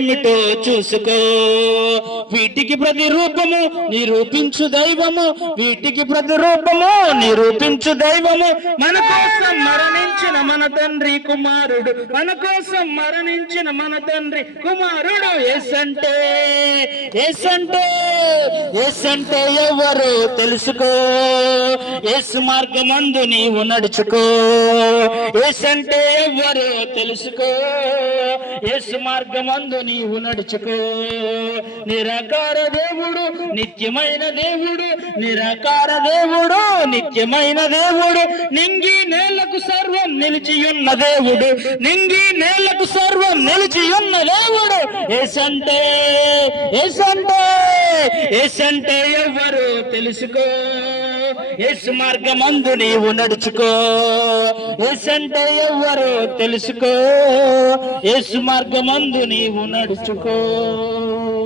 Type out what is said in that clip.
ఏమిటో చూసుకో. వీటికి ప్రతిరూపము నిరూపించు దైవము, వీటికి ప్రతిరూపము నిరూపించు దైవము. మన కోసం మరణించిన మన తండ్రి కుమారుడు, మన కోసం మరణించిన మన తండ్రి కుమారుడు. యేసంటే యేసంటే యేసంటే ఎవరు తెలుసుకో. యేసు మార్గమందు నీవు నడుచుకో. యేసంటే ఎవరు తెలుసుకో. యేసు మార్గమందు నీవు నడుచుకో. నిరాకార దేవుడు నిత్యమైన దేవుడు, నిరాకార దేవుడు నిత్యమైన దేవుడు. నింగి నేలకు సర్వం నిలిచియున్న దేవుడు, నింగి నేలకు సర్వం నిలిచియున్న దేవుడు. యేసంటే యేసంటే యేసంటే ఎవరు తెలుసుకో. యేసు మార్గమందు నీవు నడుచుకో. యేసంటే ఎవరు తెలుసుకో. యేసు మార్గమందు నీవు నడుచుకో.